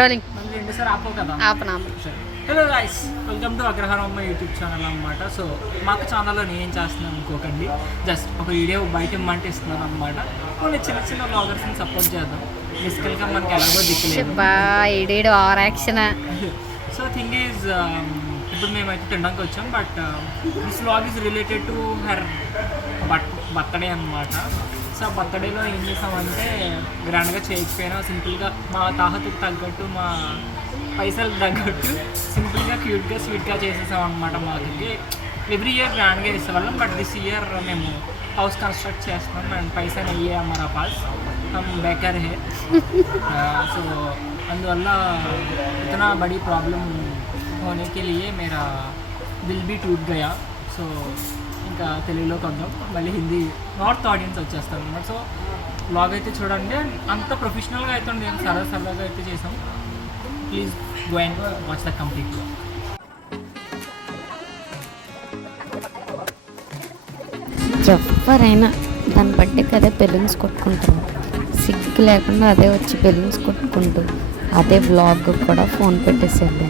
Rolling రెండుసారి ఆపవు కదా. ఆపనా. Hello guys, welcome to అగ్రహారం అమ్మ YouTube channel అనమాట. సో మాకు ఛానల్లో నేను ఏం చేస్తున్నాను అనుకోకండి, జస్ట్ ఒక వీడియో బయట ఇమ్మంటే ఇస్తున్నాను అనమాట. కొన్ని చిన్న చిన్న బ్లాగర్స్ని సపోర్ట్ చేద్దాం. బేసికల్గా మనకి ఎలాగో దిక్కులేదు. Or action. So thing is, ఇప్పుడు మేమైతే తినడానికి వచ్చాం. But this vlog is related to her birthday అనమాట. సో బర్త్డేలో ఏం చేసామంటే గ్రాండ్గా చేయకపోయినా సింపుల్గా మా తాహతుకు తగ్గట్టు, మా పైసలు తగ్గట్టు సింపుల్గా క్యూట్గా స్వీట్గా చేసేసాం అనమాట. మాకు ఎవ్రీ ఇయర్ గ్రాండ్గా చేసేవాళ్ళం, బట్ దిస్ ఇయర్ మేము हाउस कंस्ट्रक्ट చేస్తున్నాం అండ్ पैसा नहीं है हमारा पास, हम बेकार है. सो అందువల్ల इतना बड़ी प्रॉब्लम होने के लिए मेरा दिल भी टूट गया. సో ఇంకా తెలుగులోకి వద్దాం, మళ్ళీ హిందీ నార్త్ ఆడియన్స్ వచ్చేస్తారు అన్నమాట. సో బ్లాగ్ అయితే చూడండి, అంత ప్రొఫెషనల్గా అయితే మేము సరదాగా అయితే చేసాం. Please go and watch the complete blog. ఎవరైనా దాన్ని బట్టి అదే బెలూన్స్ కొట్టుకుంటారు, సిగ్గు లేకుండా అదే వచ్చి బెలూన్స్ కొట్టుకుంటూ అదే వ్లాగ్ కూడా ఫోన్ పెట్టేసేది.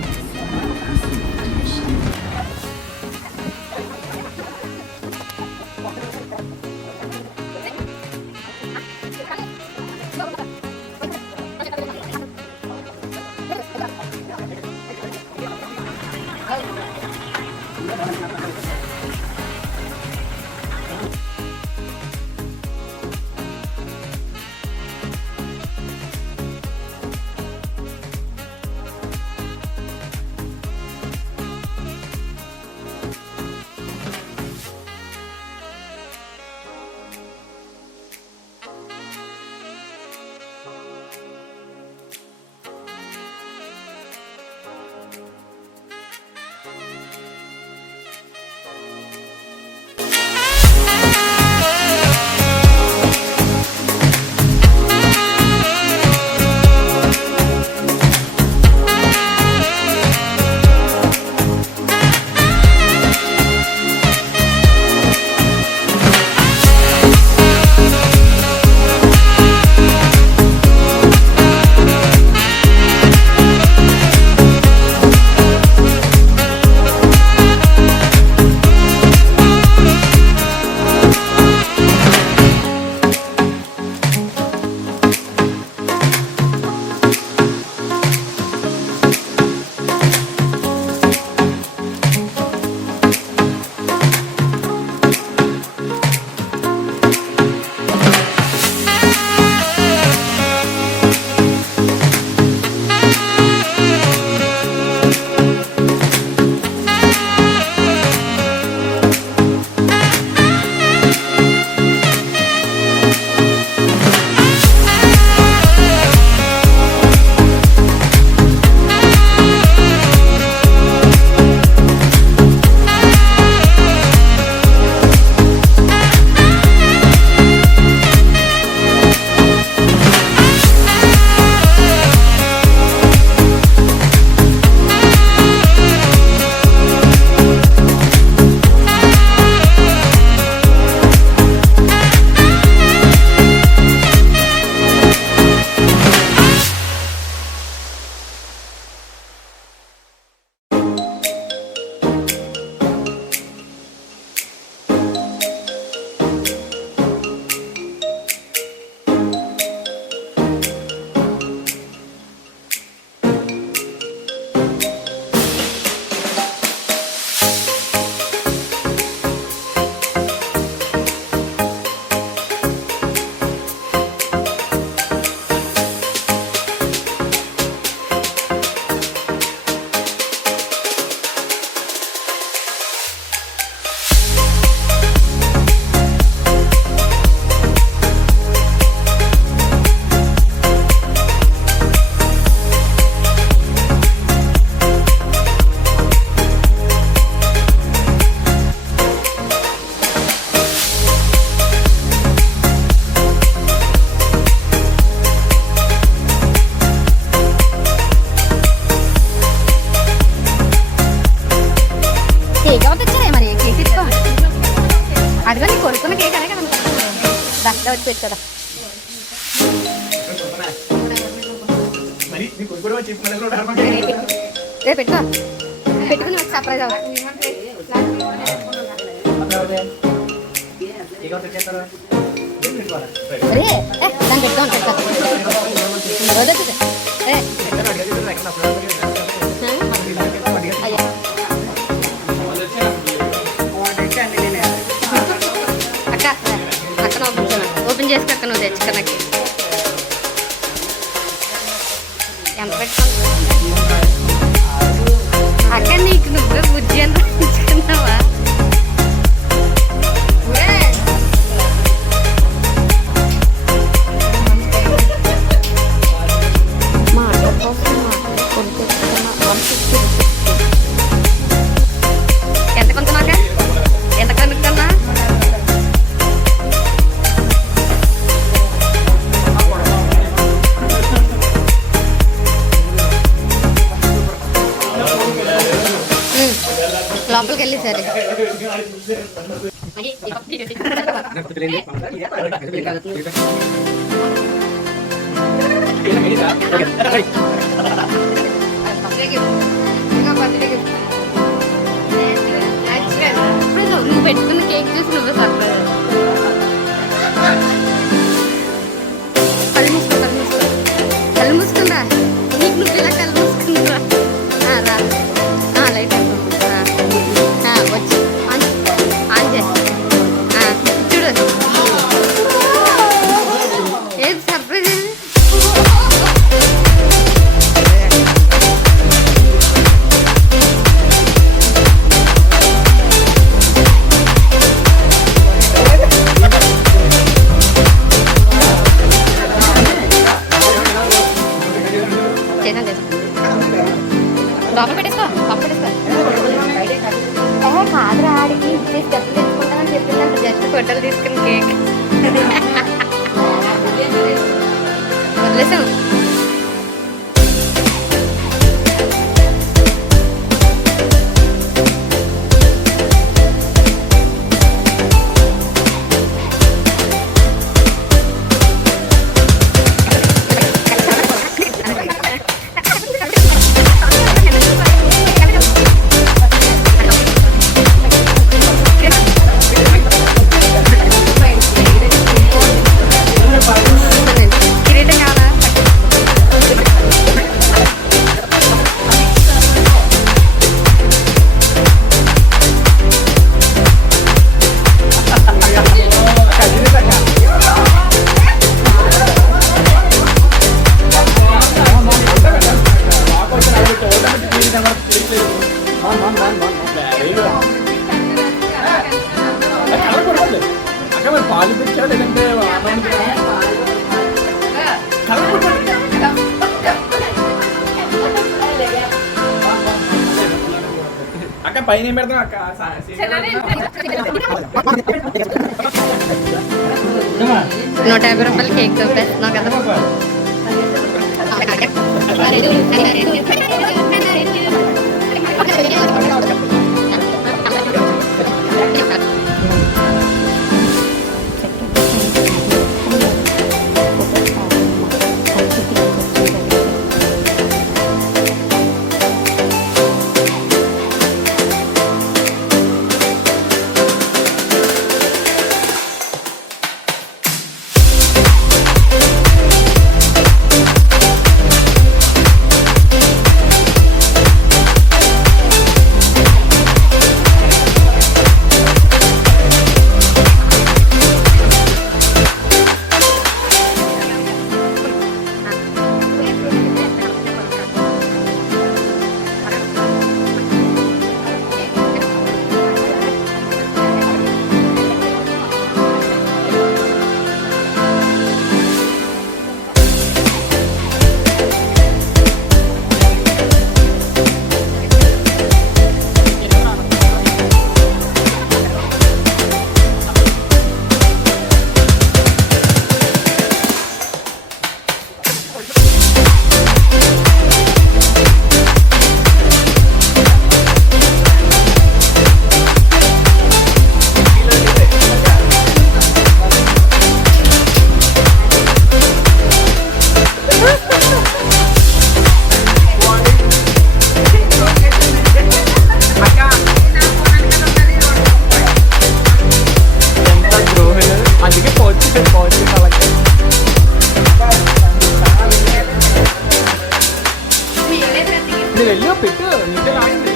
అదిగో కొడుకున్న కేక్ అనే కదా వచ్చి పెట్టదా. రేపు పెట్టుకో పెట్టుకుని నాకు సర్ప్రైజ్ అవ్వాలి అరే దాన్ని పెట్టుకోండి అక్క అక్కన ఓపెన్ చేసుకు అక్క నువ్వు తెచ్చుక నాకు ఎంత పెట్టుకో అక్క నీకు నువ్వే బుజ్జి ఎంత తెచ్చుకున్నావా ఎంత కొనుక్కున్నాక ఎంత కొనుక్కున్నా లోపలికి వెళ్ళి సరే నువ్వు పెట్టుకున్న కేక్ చూసి నువ్వే సర్ప్రైజ్ కళ్ళు మూసుకో కళ్ళు మూసుకుందా నీకు నువ్వు ఇలా కళ్ళు మూసుకుందా రా లైట్ వచ్చి ఆన్ చేసి చూడు ఏది సర్ప్రైజ్ ఏది లోపల పెట్టేసుకో కాదురా ఆడికి డబ్బులు తెచ్చుకుంటానని చెప్పిందంట జస్ట్ ఫోటోలు తీసుకుని కేక్ వదిలేసాం పాలు తెచ్చా లేదంటే అక్క పైన ఏం పెడతాం అక్క 150 రూపాయలు కేక్ తెస్తున్నావు కదా మీరు వెళ్ళి పెట్టు నీకే రాయింది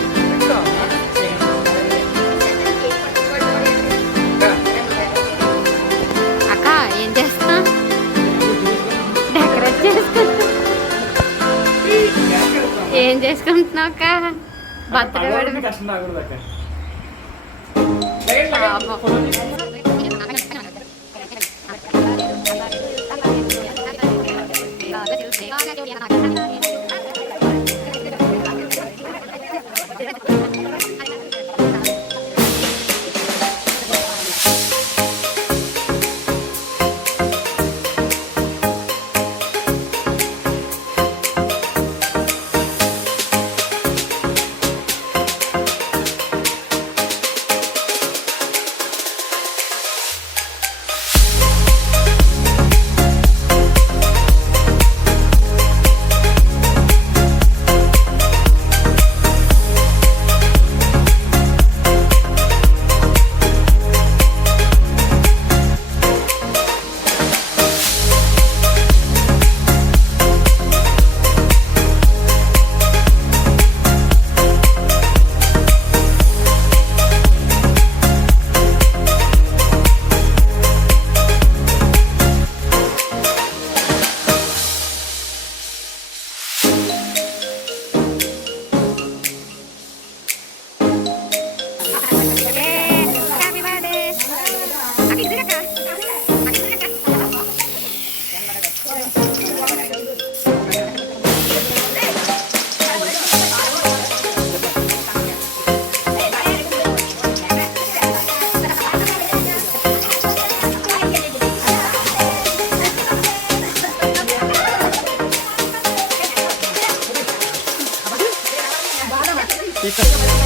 అక్క ఏం చేస్తా డెకరేట్ చేసుకుంటా ఏం చేసుకుంటున్నావు అక్క బర్త్డే వాడు కష్టం రాకూడదు అక్క తీసుకుంటాం